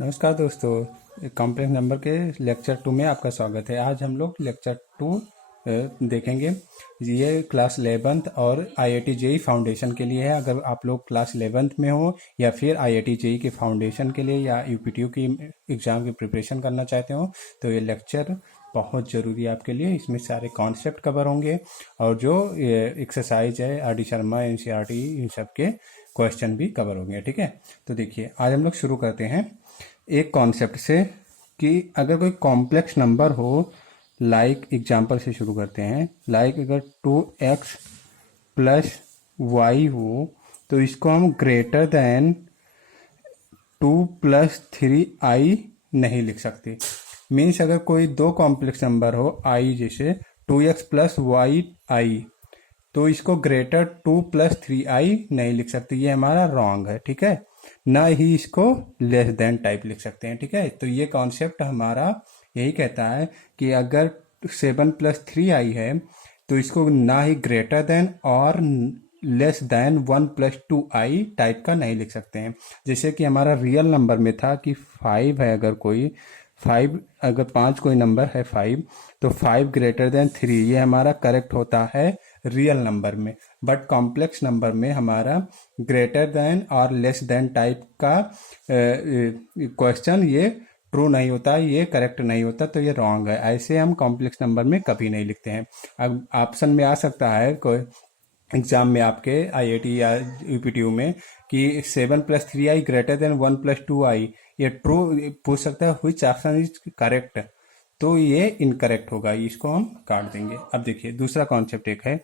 नमस्कार दोस्तों, complex number के लेक्चर 2 में आपका स्वागत है। आज हम लोग लेक्चर 2 देखेंगे। ये क्लास 11th और आईआईटी जेई फाउंडेशन के लिए है। अगर आप लोग क्लास 11th में हो या फिर आईआईटी जेई के फाउंडेशन के लिए या यूपीटीयू की एग्ज़ाम की प्रिपरेशन करना चाहते हो तो ये लेक्चर बहुत ज़रूरी है आपके लिए। इसमें सारे कॉन्सेप्ट कवर होंगे और जो एक्सरसाइज है आर डी शर्मा एनसीईआरटी इन सब के क्वेश्चन भी कवर होंगे। ठीक है, तो देखिए आज हम लोग शुरू करते हैं एक कॉन्सेप्ट से कि अगर कोई कॉम्प्लेक्स नंबर हो, लाइक एग्जांपल से शुरू करते हैं। लाइक अगर 2x प्लस वाई हो तो इसको हम ग्रेटर देन 2 प्लस 3i नहीं लिख सकते। मीन्स अगर कोई दो कॉम्प्लेक्स नंबर हो i, जैसे 2x प्लस वाई आई, तो इसको ग्रेटर 2 प्लस 3i नहीं लिख सकते। ये हमारा रॉन्ग है। ठीक है, ना ही इसको लेस देन टाइप लिख सकते हैं। ठीक है, तो ये कॉन्सेप्ट हमारा यही कहता है कि अगर 7 प्लस 3i है तो इसको ना ही ग्रेटर देन और less than 1 plus 2i type का नहीं लिख सकते हैं। जैसे कि हमारा रियल नंबर में था कि 5 है, अगर कोई 5, अगर 5 कोई नंबर है 5, तो 5 ग्रेटर देन 3, ये हमारा करेक्ट होता है रियल नंबर में। बट कॉम्प्लेक्स नंबर में हमारा ग्रेटर देन और लेस देन टाइप का क्वेश्चन ये ट्रू नहीं होता, ये करेक्ट नहीं होता, तो ये रॉन्ग है। ऐसे हम कॉम्प्लेक्स नंबर में कभी नहीं लिखते हैं। अब ऑप्शन में आ सकता है कोई एग्जाम में आपके आईआईटी या यूपीटीयू में कि 7 plus 3i greater than 1 plus 2i, ये ट्रू पूछ सकता है, व्हिच ऑप्शन इज करेक्ट, तो ये इनकरेक्ट होगा, इसको हम काट देंगे। अब देखिए दूसरा कॉन्सेप्ट एक है,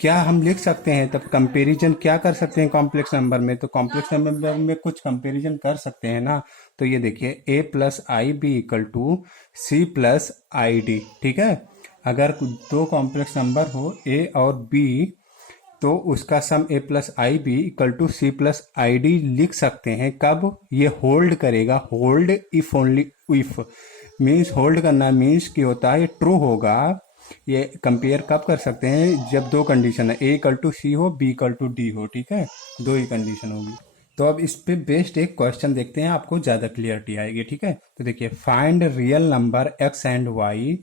क्या हम लिख सकते हैं तब कंपैरिजन क्या कर सकते हैं कॉम्प्लेक्स नंबर में। तो कॉम्प्लेक्स नंबर में कुछ कंपैरिजन कर सकते हैं ना। तो ये देखिए a plus I B equal to C plus I D. ठीक है, अगर दो कॉम्प्लेक्स नंबर हो a और b तो उसका sum a plus I B equal to C plus I D लिख सकते हैं। कब ये होल्ड करेगा? Hold if only if, means hold करना मीन्स कि होता है ये ट्रू होगा। ये कंपेयर कब कर सकते हैं? जब दो कंडीशन है, a इक्वल टू सी हो, b इक्वल टू डी हो। ठीक है, दो ही कंडीशन होगी। तो अब इस पे बेस्ड एक क्वेश्चन देखते हैं, आपको ज़्यादा क्लियरिटी आएगी। ठीक है, तो देखिए find real number x and y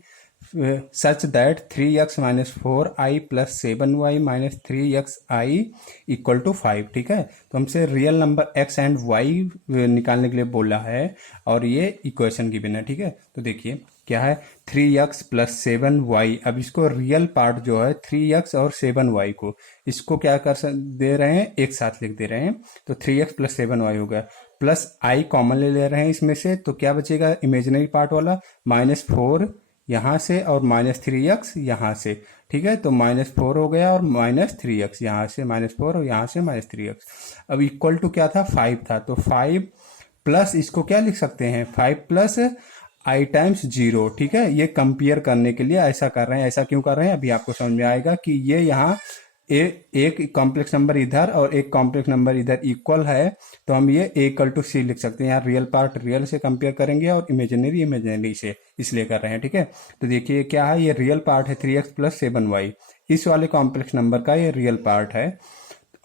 such that 3x minus 4i plus 7y minus 3xi equal to 5। ठीक है, तो हमसे real number x and y निकालने के लिए बोला है और ये इक्वेशन गिवन है। ठीक है, तो देखिए क्या है, 3x प्लस 7y। अब इसको रियल पार्ट जो है 3x और 7y को, इसको क्या कर दे रहे हैं, एक साथ लिख दे रहे हैं। तो 3x प्लस 7y हो गया, प्लस i कॉमन ले रहे हैं इसमें से, तो क्या बचेगा इमेजिनरी पार्ट वाला, -4 यहाँ से और -3x यहाँ से। ठीक है, तो -4 हो गया और -3x यहाँ से, -4 और यहाँ से -3x। अब इक्वल टू क्या था, 5 था, तो 5 प्लस इसको क्या लिख सकते हैं, 5 प्लस i टाइम्स 0। ठीक है, ये कंपेयर करने के लिए ऐसा कर रहे हैं। ऐसा क्यों कर रहे हैं अभी आपको समझ में आएगा कि ये यहाँ एक कॉम्प्लेक्स नंबर इधर और एक कॉम्प्लेक्स नंबर इधर इक्वल है, तो हम ये a इक्वल टू सी लिख सकते हैं। यहाँ रियल पार्ट रियल से कंपेयर करेंगे और इमेजिनरी इमेजिनरी से, इसलिए कर रहे हैं। ठीक है, तो देखिए क्या है, ये रियल पार्ट है 3x प्लस 7y, इस वाले कॉम्प्लेक्स नंबर का ये रियल पार्ट है,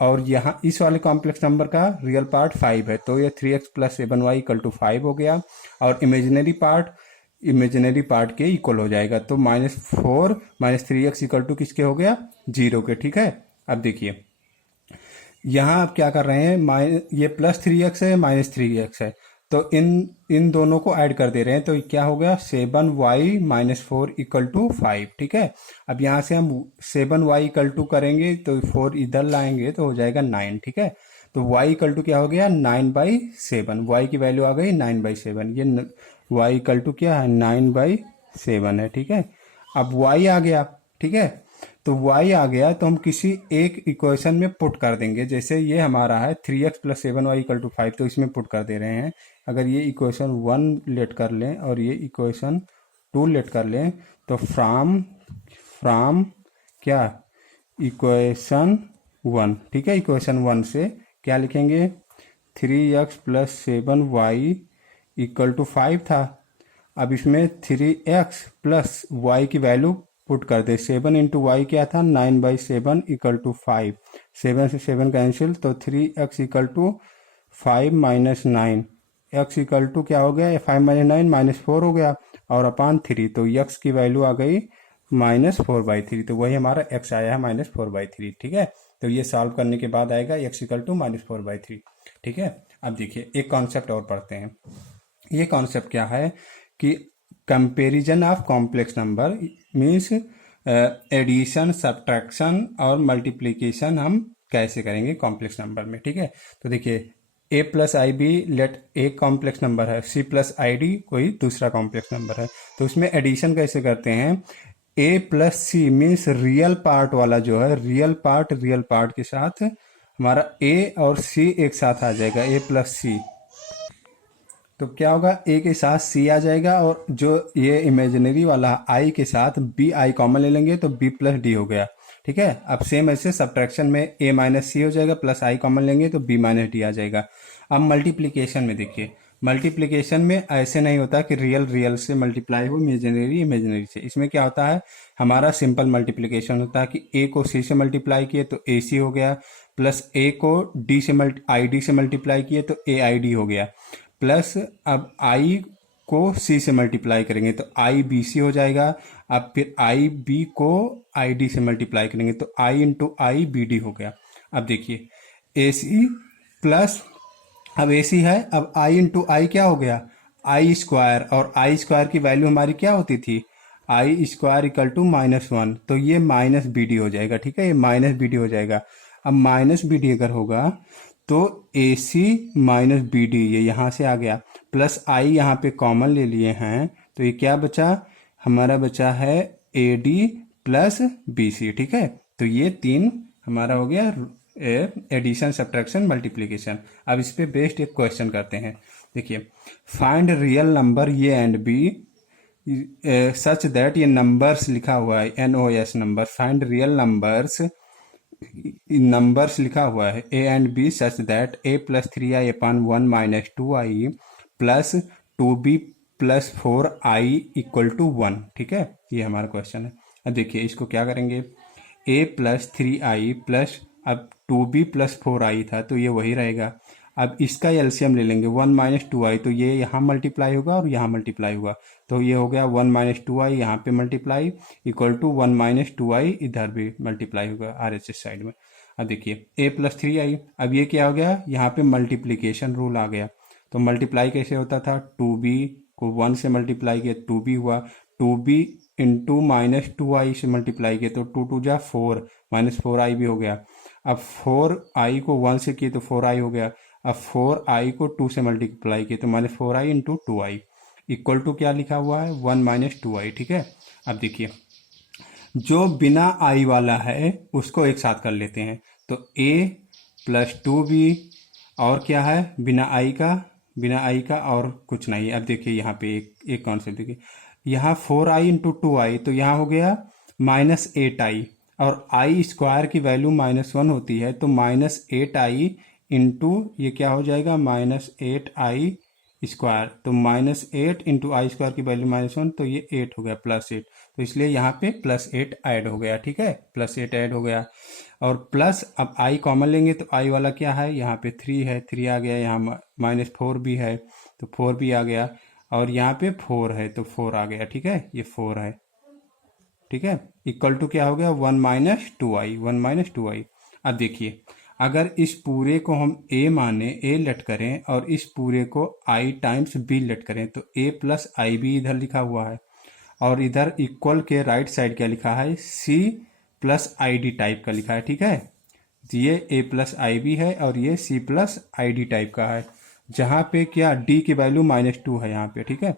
और यहाँ इस वाले कॉम्प्लेक्स नंबर का रियल पार्ट 5 है, तो ये 3x plus 7y equal to 5 हो गया, और इमेजिनरी पार्ट के इक्वल हो जाएगा। तो -4 -3x इक्वल टू किसके हो गया, 0 के। ठीक है, अब देखिए यहाँ आप क्या कर रहे हैं, ये +3x है, -3x है, तो इन दोनों को ऐड कर दे रहे हैं, तो क्या हो गया, 7y माइनस 4 इक्वल टू 5। ठीक है, अब यहाँ से हम 7y इक्वल टू करेंगे तो 4 इधर लाएंगे तो हो जाएगा 9। ठीक है, तो y इक्वल टू क्या हो गया, 9/7, y की वैल्यू आ गई 9/7, ये y इक्वल टू क्या है, 9/7 है। ठीक है, अब y आ गया। ठीक है, तो y आ गया तो हम किसी एक इक्वेशन में पुट कर देंगे। जैसे ये हमारा है 3x plus 7y equal to 5, तो इसमें पुट कर दे रहे हैं। अगर ये इक्वेशन 1 लेट कर लें और ये इक्वेशन 2 लेट कर लें, तो फ्रॉम क्या, इक्वेशन 1। ठीक है, इक्वेशन 1 से क्या लिखेंगे, 3x plus 7y equal to 5 था। अब इसमें 3x प्लस y की वैल्यू पुट कर दे, 7 इंटू वाई क्या था, 9/7 इक्वल टू 5, 7 से 7 कैंसिल, तो 3x equal to 5 minus 9, x equal to क्या हो गया, 5 - 9 -4 हो गया, और अपान 3, तो x की वैल्यू आ गई -4/3, तो वही हमारा x आया है -4/3। ठीक है, तो ये सॉल्व करने के बाद आएगा x इक्वल टू -4/3। ठीक है, अब देखिए एक कॉन्सेप्ट और पढ़ते हैं। ये कॉन्सेप्ट क्या है कि comparison of complex number means addition, subtraction और मल्टीप्लिकेशन हम कैसे करेंगे कॉम्प्लेक्स नंबर में। ठीक है, तो देखिए a plus I B let एक कॉम्प्लेक्स नंबर है, c प्लस आई डी कोई दूसरा कॉम्प्लेक्स नंबर है, तो उसमें एडिशन कैसे करते हैं। a plus C means real part वाला जो है, रियल पार्ट के साथ हमारा a और c एक साथ आ जाएगा, a प्लस सी, तो क्या होगा, a के साथ c आ जाएगा, और जो ये इमेजिनरी वाला i के साथ b i कॉमन ले लेंगे तो b प्लस डी हो गया। ठीक है, अब सेम ऐसे सब्ट्रैक्शन में a माइनस सी हो जाएगा, प्लस i कॉमन लेंगे तो b माइनस डी आ जाएगा। अब मल्टीप्लिकेशन में देखिए, मल्टीप्लिकेशन में ऐसे नहीं होता कि रियल रियल से मल्टीप्लाई हो, इमेजिनरी इमेजिनरी से। इसमें क्या होता है, हमारा सिंपल मल्टीप्लिकेशन होता है कि a को c से मल्टीप्लाई किए तो ac हो गया, प्लस a को d से id से मल्टीप्लाई किए तो aid हो गया, प्लस अब i को c से मल्टीप्लाई करेंगे तो i bc हो जाएगा, अब फिर i b को id से मल्टीप्लाई करेंगे तो i into I B D हो गया। अब देखिए ac प्लस, अब ac है, अब i इंटू आई क्या हो गया, आई स्क्वायर, और आई स्क्वायर की वैल्यू हमारी क्या होती थी, आई स्क्वायर इक्वल टू -1, तो ये माइनस बी डी हो जाएगा। ठीक है, ये माइनस बी डी हो जाएगा। अब माइनस बी डी अगर होगा तो ए सी माइनस बी डी, ये यहाँ से आ गया, प्लस आई यहाँ पे कॉमन ले लिए हैं, तो ये क्या बचा, हमारा बचा है A D plus B C. ठीक है, तो ये तीन हमारा हो गया एडिशन, सब्ट्रैक्शन, मल्टीप्लिकेशन। अब इस पे बेस्ड एक क्वेश्चन करते हैं। देखिए, फाइंड रियल नंबर ये एंड बी सच दैट, ये नंबर्स लिखा हुआ है NOS number, find real numbers, numbers लिखा हुआ है a and b such that a plus 3i upon 1 minus 2i plus 2b plus 4i equal to 1। ठीक है, ये हमारा क्वेश्चन है। अब देखिए इसको क्या करेंगे, a प्लस 3i प्लस, अब 2b प्लस 4i था तो ये वही रहेगा। अब इसका एलसीएम ले लेंगे, 1 माइनस 2i, तो ये यहाँ मल्टीप्लाई होगा और यहाँ मल्टीप्लाई होगा, तो ये हो गया 1 माइनस 2i यहाँ पे multiply equal to 1 minus 2i इधर भी मल्टीप्लाई होगा RHS साइड में। अब देखिए a प्लस 3i, अब ये क्या हो गया, यहाँ पे मल्टीप्लीकेशन रूल आ गया, तो मल्टीप्लाई कैसे होता था, 2b को 1 से मल्टीप्लाई किया 2b हुआ, 2b इंटू माइनस 2i से मल्टीप्लाई किया तो 2 2 जा 4, माइनस 4i भी हो गया। अब 4i को 1 से किए तो 4i हो गया, अब 4i को 2 से मल्टीप्लाई किए तो minus 4i into 2i equal to क्या लिखा हुआ है, 1 माइनस 2i। ठीक है, अब देखिए जो बिना i वाला है उसको एक साथ कर लेते हैं, तो a प्लस 2b, और क्या है बिना i का, बिना i का और कुछ नहीं है। अब देखिए यहाँ पे एक कॉन्सेप्ट देखिए, यहाँ 4i इंटू 2i, तो यहाँ हो गया माइनस 8i, और आई स्क्वायर की वैल्यू -1 होती है, तो -8i इंटू ये क्या हो जाएगा, -8i स्क्वायर, तो -8 इंटू आई स्क्वायर की वैल्यू -1, तो ये 8 हो गया, +8, तो इसलिए यहाँ पे +8 ऐड हो गया। ठीक है, +8 ऐड हो गया, और प्लस अब i कॉमन लेंगे तो i वाला क्या है, यहाँ पे 3 है, 3 आ गया, यहाँ -4 भी है तो 4 भी आ गया, और यहाँ पे 4 है तो 4 आ गया। ठीक है, ये 4 है। ठीक है, इक्वल टू क्या हो गया, 1 माइनस 2i, 1 माइनस 2i। अब देखिए अगर इस पूरे को हम a माने, a लेट करें, और इस पूरे को i टाइम्स b लेट करें, तो a प्लस आई बी इधर लिखा हुआ है, और इधर इक्वल के राइट साइड क्या लिखा है, c plus I D type का लिखा है। ठीक है, ये a प्लस आई बी है और ये c plus I D type का है, जहाँ पे क्या d की वैल्यू -2 है यहाँ पे। ठीक है,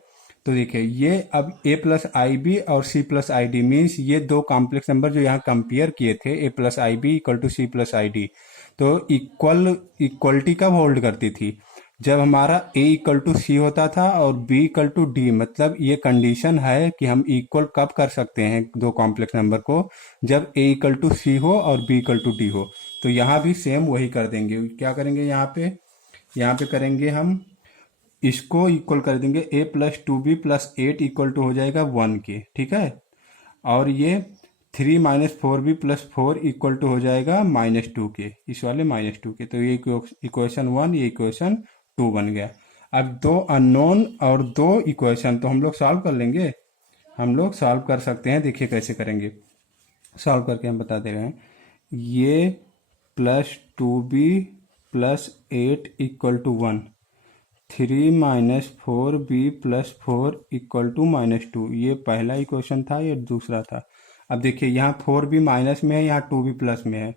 तो देखिए ये अब a प्लस आई बी और c plus I D means ये दो कॉम्प्लेक्स नंबर जो यहाँ कंपेयर किए थे, a plus I B equal to c plus I D, तो इक्वलिटी कब होल्ड करती थी, जब हमारा a इक्वल टू सी होता था और b इक्वल टू डी। मतलब ये कंडीशन है कि हम इक्वल कब कर सकते हैं दो कॉम्प्लेक्स नंबर को, जब a इक्वल टू सी हो और b इक्वल टू डी हो। तो यहाँ भी सेम वही कर देंगे, क्या करेंगे यहाँ पे करेंगे हम इसको इक्वल कर देंगे, a plus 2b plus 8 equal to हो जाएगा 1 के। ठीक है, और ये 3 minus 4b plus 4 equal to हो जाएगा -2 के, इस वाले -2 के, तो ये इक्वेशन 1, ये इक्वेशन 2 बन गया। अब दो अननोन और दो इक्वेशन तो हम लोग सॉल्व कर लेंगे, हम लोग सॉल्व कर सकते हैं। देखिए कैसे करेंगे, सॉल्व करके हम बता दे रहे हैं। ये plus 2b plus 8 equal to 1, 3 - 4b plus 4 equal to -2, ये पहला इक्वेशन था, ये दूसरा था। अब देखिए यहाँ 4b माइनस में है, यहाँ 2b प्लस में है,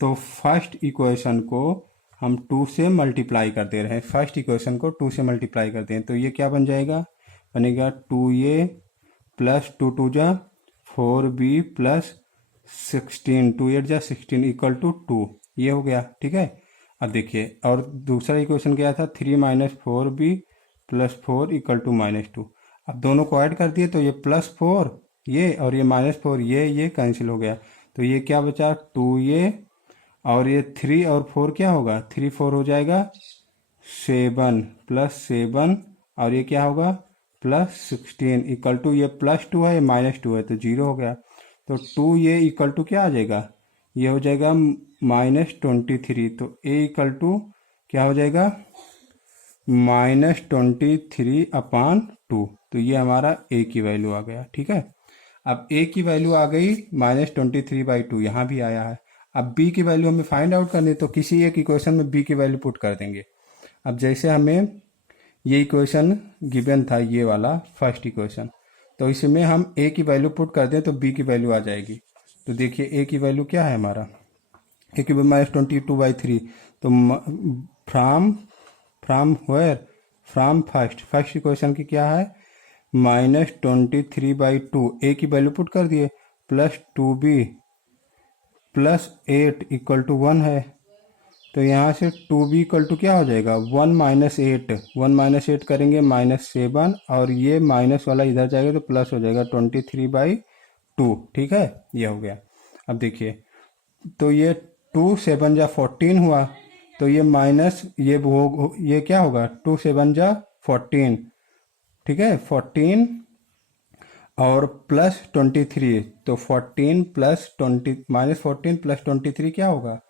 तो फर्स्ट इक्वेशन को हम 2 से मल्टीप्लाई कर दे रहे हैं, फर्स्ट इक्वेशन को 2 से मल्टीप्लाई करते हैं, तो ये क्या बन जाएगा, बनेगा 2a plus 2 × 4b plus 16, 2 × 8 = 16 equal to 2, ये हो गया। ठीक है, अब देखिए और दूसरा इक्वेशन क्या था, 3 - 4b प्लस 4 इक्वल टू -2। अब दोनों को ऐड कर दिए तो ये +4 ये और ये -4 ये कैंसिल हो गया, तो ये क्या बचा 2a, और ये 3 और 4 क्या होगा, 3 4 हो जाएगा 7 +7, और ये क्या होगा +16 इक्वल टू, ये +2 है ये -2 है तो 0 हो गया। तो 2 ये इक्वल टू क्या आ जाएगा, ये हो जाएगा -23, तो a इक्वल टू क्या हो जाएगा -23/2, तो ये हमारा a की वैल्यू आ गया। ठीक है, अब a की वैल्यू आ गई -23/2, यहाँ भी आया है। अब b की वैल्यू हमें फाइंड आउट करनी है, तो किसी एक इक्वेशन में b की वैल्यू पुट कर देंगे। अब जैसे हमें ये इक्वेशन गिवन था, ये वाला फर्स्ट इक्वेशन, तो इसमें हम a की वैल्यू पुट कर दें तो b की वैल्यू आ जाएगी। तो देखिए a की वैल्यू क्या है हमारा, a की वैल्यू -22/3, तो from where, from first equation की क्या है -23/2, a की वैल्यू पुट कर दिए, plus 2b plus 8 equal to 1 है, तो यहाँ से 2b इक्वल टू क्या हो जाएगा 1 - 8, 1 - 8 करेंगे -7, और ये माइनस वाला इधर जाएगा तो प्लस हो जाएगा 23/2। ठीक है, ये हो गया। अब देखिए तो ये 2 7 जा 14 हुआ, तो ये माइनस ये क्या होगा 2 7 जा 14, ठीक है 14 और प्लस 23, तो 14 प्लस 20 -14 प्लस 23 क्या होगा,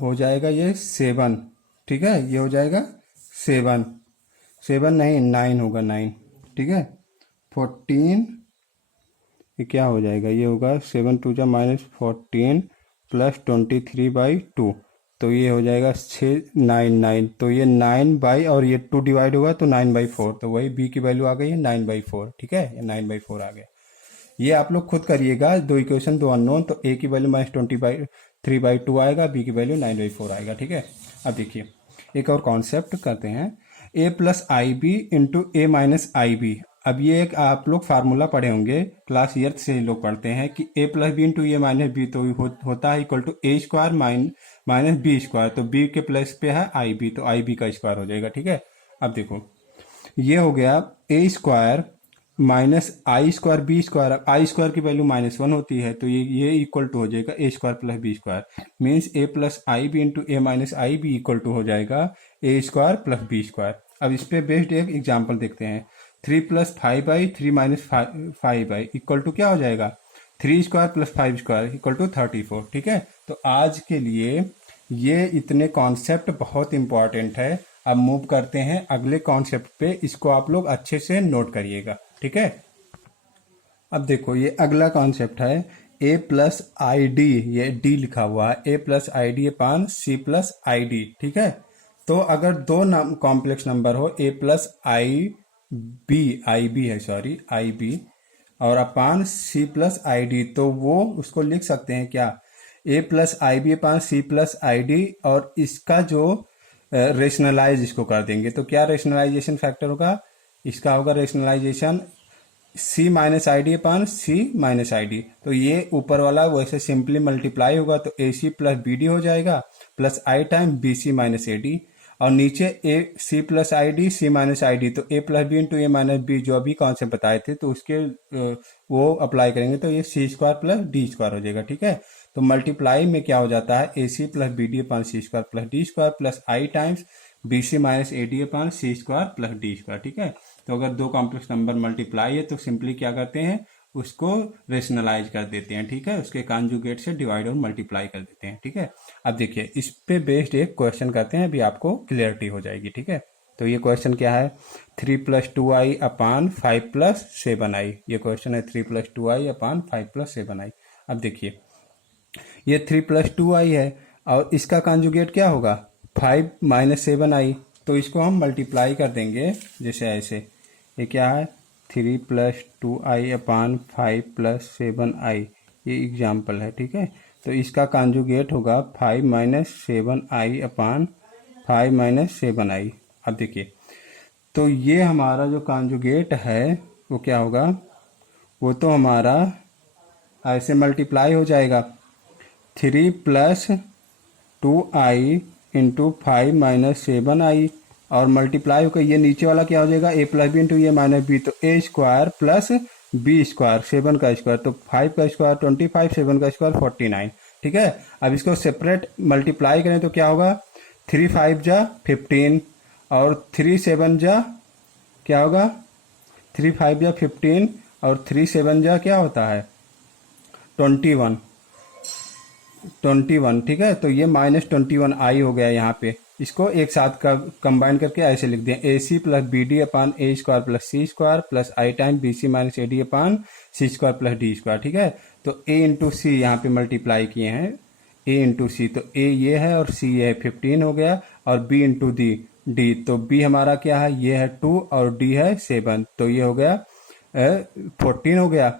हो जाएगा ये 7। ठीक है, ये हो जाएगा 7, 7 नहीं 9 होगा 9। ठीक है, 14 ये क्या हो जाएगा, ये होगा 7 2 जा -14 प्लस 23/2, तो ये हो जाएगा 9 तो ये 9 और ये 2 डिवाइड होगा तो 9/4, तो वही b की वैल्यू आ गई है 9/4। ठीक है, ये 9/4 आ गया। ये आप लोग खुद करिएगा, दो इक्वेशन दो अननोन, तो a की वैल्यू -23/2 आएगा, b की वैल्यू 9/4 आएगा। ठीक है, अब देखिए एक और कॉन्सेप्ट करते हैं, a + IB × a - IB। अब ये एक आप लोग फार्मूला पढ़े होंगे, क्लास ईयर्थ से ही लोग पढ़ते हैं कि a + b × a - b, तो होता है इक्वल टू a² - b², तो b के प्लस पे है IB, तो IB का स्क्वायर हो जाएगा। ठीक है, अब देखो ये हो गया a² - I² b², I² की वैल्यू -1 होती है, तो ये इक्वल टू हो जाएगा a² + b², means a + IB × a - IB equal to हो जाएगा a² + b²। अब इस पे बेस्ड एक एग्जांपल देखते हैं, 3 + 5/3 - 5 इक्वल टू क्या हो जाएगा 3² + 5² इक्वल टू 34। ठीक है, तो आज के लिए ये इतने कॉन्सेप्ट बहुत इंपॉर्टेंट है। अब मूव करते हैं अगले कॉन्सेप्ट पे, इसको आप लोग अच्छे से नोट करिएगा। ठीक है, अब देखो ये अगला कॉन्सेप्ट है a + ID, ये d लिखा हुआ है, a + ID/c + ID। ठीक है, तो अगर दो कॉम्प्लेक्स नंबर हो a + IB है, सॉरी IB, और अपान c + ID, तो वो उसको लिख सकते हैं क्या a + IB/c + ID, और इसका जो रेशनलाइज इसको कर देंगे, तो क्या रेशनलाइजेशन फैक्टर होगा, इसका होगा रेशनलाइजेशन c - ID/c - ID, तो ये ऊपर वाला वैसे सिंपली मल्टीप्लाई होगा, तो AC + BD हो जाएगा plus I time BC - AD, और नीचे AC + ID C - ID, तो a + b × a - b जो अभी कॉन्सेप्ट बताए थे, तो उसके वो अप्लाई करेंगे तो ये c² + d² हो जाएगा। ठीक है, तो मल्टीप्लाई में क्या हो जाता है AC + BD/c² + d² plus I times BC - AD/c² + d²। ठीक है, तो अगर दो कॉम्प्लेक्स नंबर मल्टीप्लाई है तो सिंपली क्या करते हैं उसको रेशनलाइज कर देते हैं। ठीक है, उसके कॉन्जुगेट से डिवाइड और मल्टीप्लाई कर देते हैं। ठीक है, अब देखिए इस पे बेस्ड एक क्वेश्चन करते हैं, अभी आपको क्लियरिटी हो जाएगी। ठीक है, तो ये क्वेश्चन क्या है, 3+2i अपान 5+7i। ये क्वेश्चन है 3+2i अपान 5+7i। अब देखिए ये 3+2i है और इसका कॉन्जुगेट क्या होगा, 5-7i। तो इसको हम मल्टीप्लाई कर देंगे जैसे ऐसे, ये क्या है 3+2i अपान 5+7i, ये एग्जाम्पल है, ठीक है। तो इसका कॉन्जुगेट होगा 5-7i अपान 5-7i। अब देखिए तो ये हमारा जो कॉन्जुगेट है वो क्या होगा, वो तो हमारा ऐसे मल्टीप्लाई हो जाएगा, 3+2i इंटू 5-7i, और मल्टीप्लाई होकर ये नीचे वाला क्या हो जाएगा, a plus b into a minus b, तो a square plus b square, 7 का स्क्वायर, तो 5 का स्क्वायर 25, 7 का स्क्वायर 49, ठीक है। अब इसको सेपरेट मल्टीप्लाई करें तो क्या होगा, 3 5 जा 15 और 3 7 जा क्या होगा, 3 5 जा 15 और 3 7 जा क्या होता है 21, 21, ठीक है। तो ये -21i हो गया यहाँ पे। इसको एक साथ का कंबाइन करके ऐसे लिख दें, A C plus B D upon A square plus C square plus I time B C minus A D upon C square plus D square, ठीक है। तो ए इंटू सी यहाँ पे मल्टीप्लाई किए हैं, ए इंटू सी, तो ए ये है और सी ये है, 15 हो गया, और बी इंटू डी, डी तो बी हमारा क्या है, ये है 2 और डी है 7, तो ये हो गया 14 हो गया,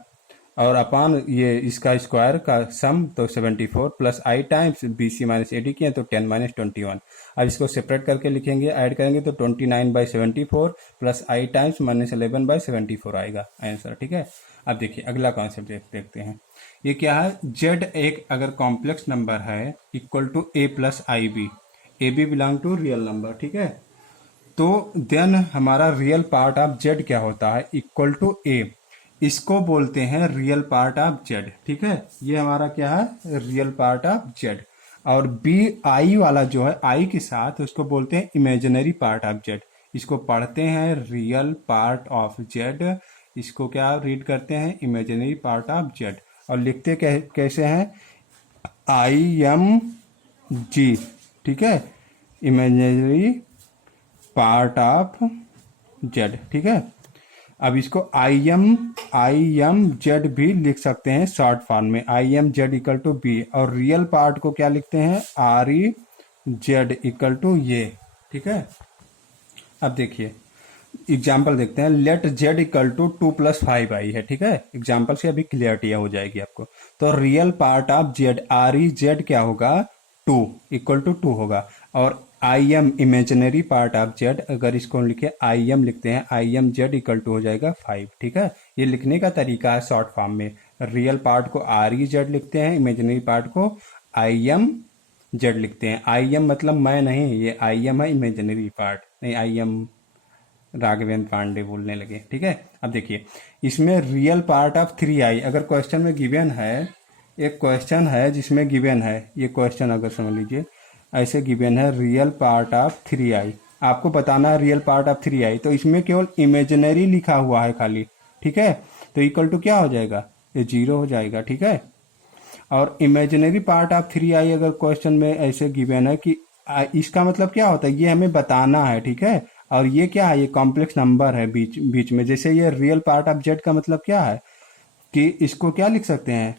और अपान ये इसका स्क्वायर का सम तो 74 plus i times b C minus A d किए तो 10-21। अब इसको सेपरेट करके लिखेंगे, ऐड करेंगे तो 29/74 प्लस आई टाइम्स -11/74 आएगा आंसर, ठीक है। अब देखिए अगला कॉन्सेप्ट देखते हैं। ये क्या है, जेड एक अगर कॉम्प्लेक्स नंबर है equal to a plus I b, a b belong to real number, ठीक है। तो देन हमारा रियल पार्ट ऑफ जेड क्या होता है, इक्वल टू ए, इसको बोलते हैं रियल पार्ट ऑफ जेड, ठीक है। ये हमारा क्या है, रियल पार्ट ऑफ जेड। और बी आई वाला जो है आई के साथ, उसको बोलते हैं इमेजिनरी पार्ट ऑफ जेड। इसको पढ़ते हैं रियल पार्ट ऑफ जेड, इसको क्या रीड करते हैं, इमेजिनरी पार्ट ऑफ जेड। और लिखते कैसे हैं, IMG, ठीक है, इमेजिनरी पार्ट ऑफ जेड, ठीक है। अब इसको आई एम जेड भी लिख सकते हैं शॉर्ट फॉर्म में, IMZ इक्वल टू बी, और रियल पार्ट को क्या लिखते हैं, REZ इक्वल टू ये, ठीक है। अब देखिए एग्जाम्पल देखते हैं, late Z equal to 2+5i है, ठीक है। एग्जाम्पल से अभी क्लियरिटी हो जाएगी आपको। तो real part of Z REZ क्या होगा, 2 इक्वल टू 2 होगा, और IM imaginary part of Z, अगर इसको लिखे IM लिखते हैं, IMZ इक्वल टू हो जाएगा 5, ठीक है। ये लिखने का तरीका है शॉर्ट फॉर्म में, रियल पार्ट को REZ लिखते हैं, इमेजिनरी पार्ट को IMZ लिखते हैं। IM मतलब मैं नहीं, ये IM है इमेजिनरी पार्ट, नहीं IM राघवेंद्र पांडे बोलने लगे, ठीक है। अब देखिए इसमें रियल पार्ट ऑफ 3i, अगर क्वेश्चन में गिवन है, एक क्वेश्चन है जिसमें गिवन है, ये क्वेश्चन अगर समझ लीजिए ऐसे गिवन है, रियल पार्ट ऑफ 3i, आपको बताना है रियल पार्ट ऑफ 3i, तो इसमें केवल इमेजिनरी लिखा हुआ है खाली, ठीक है। तो इक्वल टू क्या हो जाएगा, ये 0 हो जाएगा, ठीक है। और इमेजिनरी पार्ट ऑफ 3i अगर क्वेश्चन में ऐसे गिवन है कि इसका मतलब क्या होता है, ये हमें बताना है, ठीक है। और ये क्या है, ये कॉम्प्लेक्स नंबर है बीच बीच में, जैसे ये रियल पार्ट ऑफ जेड का मतलब क्या है कि इसको क्या लिख सकते हैं,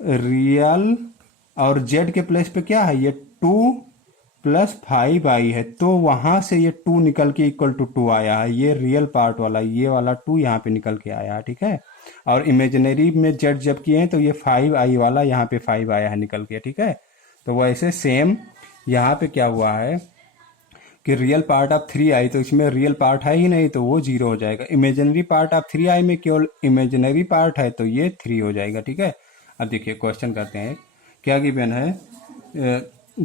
रियल, और जेड के प्लेस पे क्या है, ये 2+5i है, तो वहां से ये 2 निकल के इक्वल टू 2 आया है, ये रियल पार्ट वाला, ये वाला 2 यहाँ पे निकल के आया है, ठीक है। और इमेजिनरी में जेड जब किए हैं तो ये 5i वाला यहाँ पे 5 आया है निकल के, ठीक है। तो वैसे सेम यहाँ पे क्या हुआ है कि रियल पार्ट ऑफ 3i, तो इसमें रियल पार्ट है ही नहीं, तो वो 0 हो जाएगा। इमेजिनरी पार्ट ऑफ 3i में केवल इमेजिनरी पार्ट है, तो ये 3 हो जाएगा, ठीक है। अब देखिए क्वेश्चन करते हैं, क्या गिवन है,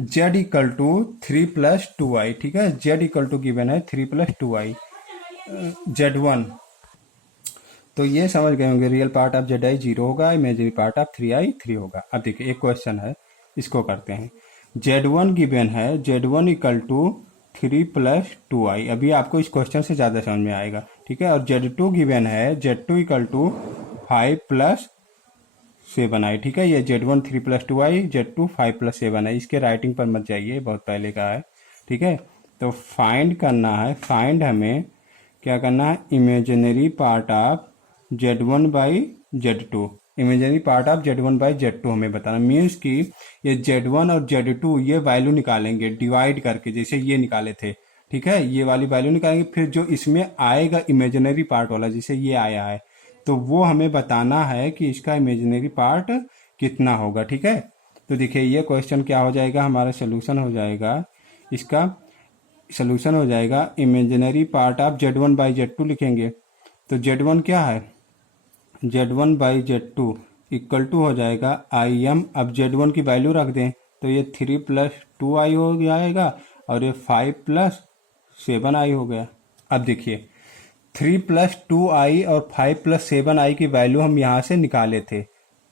z इक्वल टू 3+2i, ठीक है। z इक्वल टू गिवन है 3+2i, Z1, तो ये समझ गए होंगे, real part of Z I 0 होगा, इमेजिनरी पार्ट ऑफ 3i 3 होगा। अब देखिए एक क्वेश्चन है, इसको करते हैं, Z1 गिवन है, Z1 इक्वल टू 3+2i, अभी आपको इस क्वेश्चन से ज़्यादा समझ में आएगा, ठीक है। और Z2 गिवन है, Z2 इक्वल टू 5+7i, ठीक है। ये Z1 3+2i, Z2 5+7i, इसके राइटिंग पर मत जाइए, बहुत पहले का है, ठीक है। तो फाइंड करना है, फाइंड हमें क्या करना है, imaginary part of Z1/Z2, imaginary part of Z1/Z2 हमें बताना। मीन्स कि ये Z1 और Z2 ये वैल्यू निकालेंगे डिवाइड करके, जैसे ये निकाले थे, ठीक है, ये वाली वैल्यू निकालेंगे। फिर जो इसमें आएगा इमेजिनरी पार्ट वाला, जैसे ये आया है, तो वो हमें बताना है कि इसका इमेजिनरी पार्ट कितना होगा, ठीक है। तो देखिए ये क्वेश्चन क्या हो जाएगा, हमारा सोल्यूशन हो जाएगा, इसका सोल्यूशन हो जाएगा इमेजिनरी पार्ट ऑफ Z1/Z2 लिखेंगे। तो Z1 क्या है, Z1/Z2 इक्वल टू हो जाएगा IM। अब Z1 की वैल्यू रख दें तो ये 3 + 2i हो जाएगा और ये 5 + 7i हो गया। अब देखिए 3 + 2i और 5 + 7i की वैल्यू हम यहाँ से निकाले थे,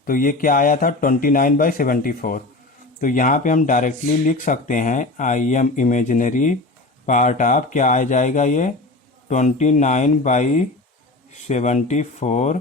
तो ये क्या आया था 29/74। तो यहाँ पे हम डायरेक्टली लिख सकते हैं IM इमेजिनरी पार्ट ऑफ क्या आ जाएगा, ये 29/74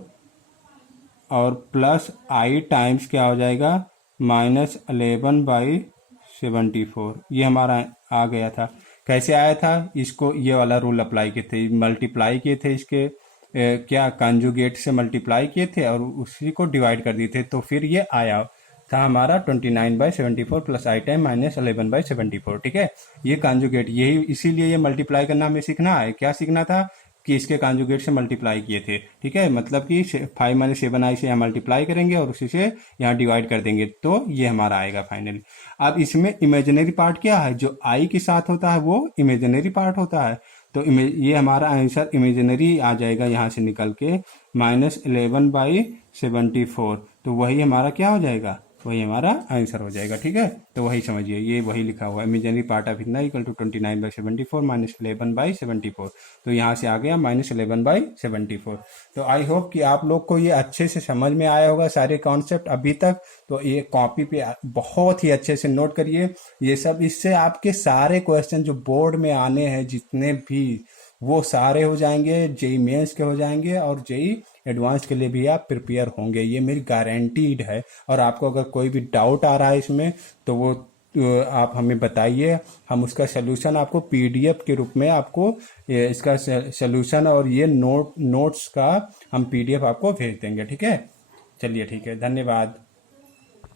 और प्लस i टाइम्स क्या हो जाएगा -11/74। ये हमारा आ गया था। कैसे आया था, इसको ये वाला रूल अप्लाई किए थे, मल्टीप्लाई किए थे इसके क्या कंजुगेट से मल्टीप्लाई किए थे और उसी को डिवाइड कर दिए थे, तो फिर ये आया था हमारा 29/74 प्लस i टाइम -11/74, ठीक है। ये कंजुगेट, यही इसीलिए ये मल्टीप्लाई करना हमें सीखना है। क्या सीखना था कि इसके कंजुगेट से मल्टीप्लाई किए थे, ठीक है, मतलब कि 5 - 7i से यहाँ मल्टीप्लाई करेंगे और उसी से यहाँ डिवाइड कर देंगे, तो ये हमारा आएगा फाइनली। अब इसमें इमेजिनरी पार्ट क्या है, जो i के साथ होता है वो इमेजिनरी पार्ट होता है, तो ये हमारा आंसर इमेजिनरी आ जाएगा यहाँ से निकल के -11/74। तो वही हमारा क्या हो जाएगा, वही हमारा आंसर हो जाएगा, ठीक है। तो वही समझिए, ये वही लिखा हुआ है इमेजिनरी पार्ट ऑफ इतना इक्वल टू 29/74 -11/74। तो यहाँ से आ गया -11/74। तो आई होप कि आप लोग को ये अच्छे से समझ में आया होगा सारे कॉन्सेप्ट अभी तक। तो ये कॉपी पे बहुत ही अच्छे से नोट करिए ये सब, इससे आपके सारे क्वेश्चन जो बोर्ड में आने हैं जितने भी, वो सारे हो जाएंगे, जेई मेंस के हो जाएंगे और जेई एडवांस के लिए भी आप प्रिपेयर होंगे, ये मेरी गारंटीड है। और आपको अगर कोई भी डाउट आ रहा है इसमें तो वो आप हमें बताइए, हम उसका सलूशन आपको पीडीएफ के रूप में आपको इसका सलूशन और ये नोट्स का हम पीडीएफ आपको भेज देंगे, ठीक है। चलिए ठीक है, धन्यवाद।